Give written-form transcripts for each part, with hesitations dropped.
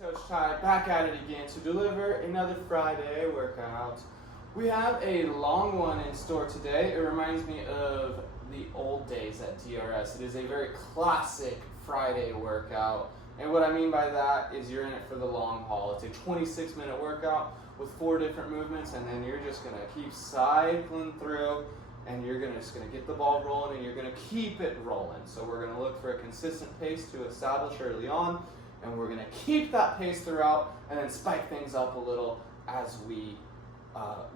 Coach Ty back at it again to deliver another Friday workout. We have a long one in store today. It reminds me of the old days at DRS. It is a very classic Friday workout. And what I mean by that is you're in it for the long haul. It's a 26-minute workout with 4 different movements, and then you're just gonna keep cycling through, and you're just gonna get the ball rolling, and you're gonna keep it rolling. So we're gonna look for a consistent pace to establish early on, and we're gonna keep that pace throughout, and then spike things up a little as we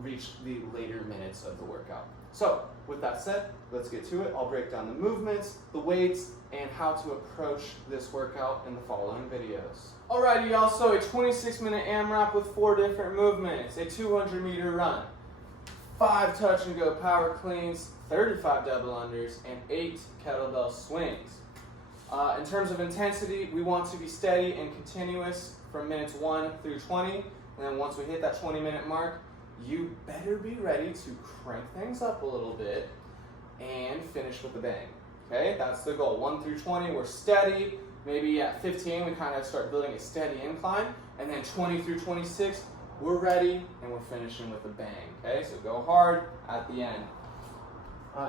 reach the later minutes of the workout. So with that said, let's get to it. I'll break down the movements, the weights, and how to approach this workout in the following videos. Alrighty y'all, so a 26-minute AMRAP with 4 different movements, a 200-meter run, 5 touch and go power cleans, 35 double unders, and 8 kettlebell swings. In terms of intensity, we want to be steady and continuous from minutes 1 through 20, and then once we hit that 20-minute mark, you better be ready to crank things up a little bit and finish with a bang. Okay, that's the goal. 1 through 20, we're steady. Maybe at 15, we kind of start building a steady incline, and then 20 through 26, we're ready and we're finishing with a bang. Okay, so go hard at the end.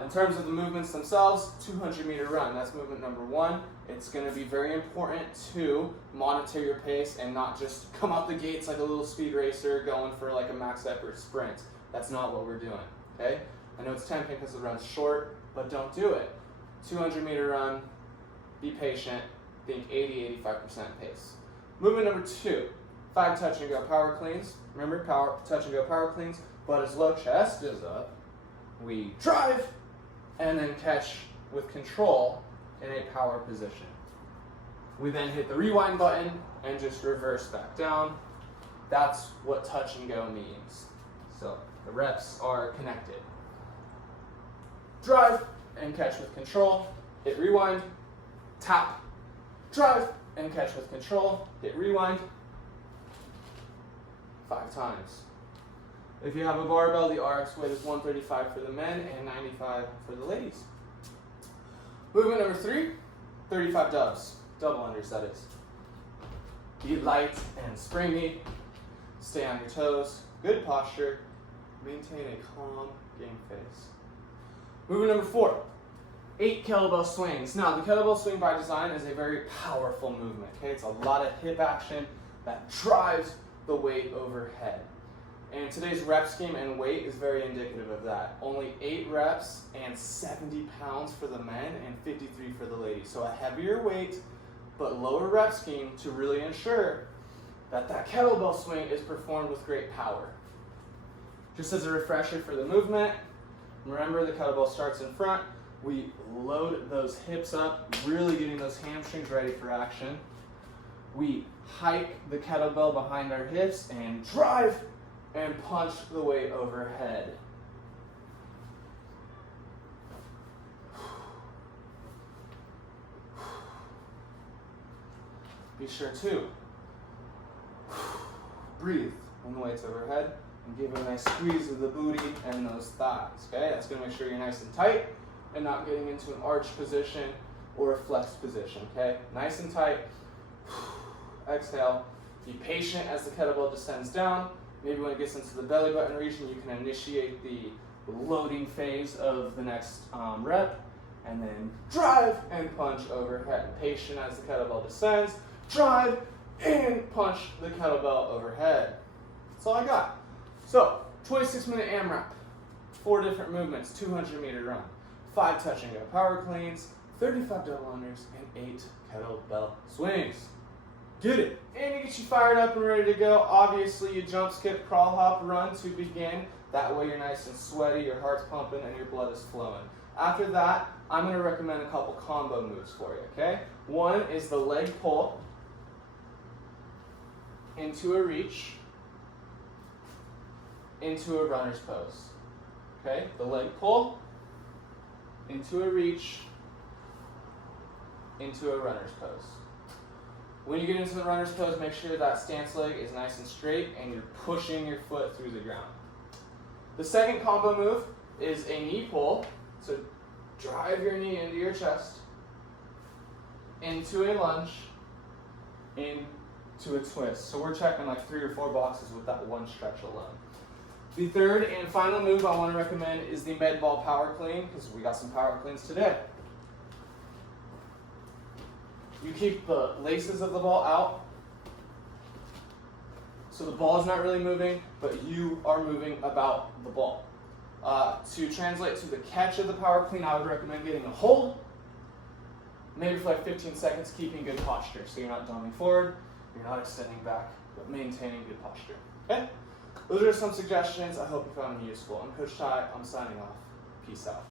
In terms of the movements themselves, 200-meter run, that's movement number 1. It's going to be very important to monitor your pace and not just come out the gates like a little speed racer going for like a max effort sprint. That's not what we're doing, okay? I know it's tempting because the run's short, but don't do it. 200-meter run, be patient, think 80-85% pace. Movement number 2, 5 touch and go power cleans. Remember, touch and go power cleans, butt is low, chest is up. We drive and then catch with control in a power position. We then hit the rewind button and just reverse back down. That's what touch and go means. So the reps are connected. Drive and catch with control, hit rewind, tap, drive and catch with control, hit rewind, 5 times. If you have a barbell, the RX weight is 135 for the men and 95 for the ladies. Movement number 3, 35 dubs, double unders that is. Be light and springy, stay on your toes, good posture, maintain a calm game face. Movement number 4, 8 kettlebell swings. Now the kettlebell swing by design is a very powerful movement, okay? It's a lot of hip action that drives the weight overhead. And today's rep scheme and weight is very indicative of that. Only 8 reps and 70 pounds for the men and 53 for the ladies. So a heavier weight, but lower rep scheme to really ensure that that kettlebell swing is performed with great power. Just as a refresher for the movement, remember the kettlebell starts in front. We load those hips up, really getting those hamstrings ready for action. We hike the kettlebell behind our hips and drive and punch the weight overhead. Be sure to breathe when the weight's overhead and give it a nice squeeze of the booty and those thighs, okay? That's gonna make sure you're nice and tight and not getting into an arch position or a flex position, okay? Nice and tight. Exhale. Be patient as the kettlebell descends down. Maybe when it gets into the belly button region, you can initiate the loading phase of the next rep, and then drive and punch overhead. Patient as the kettlebell descends, drive and punch the kettlebell overhead. That's all I got. So, 26-minute AMRAP, 4 different movements, 200-meter run, 5 touch and go power cleans, 35 double unders, and 8 kettlebell swings. Get it. And to get you fired up and ready to go, obviously you jump, skip, crawl, hop, run to begin. That way you're nice and sweaty, your heart's pumping, and your blood is flowing. After that, I'm going to recommend a couple combo moves for you, okay? One is the leg pull into a reach, into a runner's pose. Okay? The leg pull into a reach, into a runner's pose. When you get into the runner's pose, make sure that stance leg is nice and straight and you're pushing your foot through the ground. The second combo move is a knee pull. So drive your knee into your chest, into a lunge, in, to a twist. So we're checking like 3 or 4 boxes with that one stretch alone. The third and final move I want to recommend is the med ball power clean, because we got some power cleans today. You keep the laces of the ball out, so the ball is not really moving, but you are moving about the ball. To translate to the catch of the power clean, I would recommend getting a hold, maybe for like 15 seconds, keeping good posture. So you're not dumbing forward, you're not extending back, but maintaining good posture. Okay? Those are some suggestions. I hope you found them useful. I'm Coach Ty. I'm signing off. Peace out.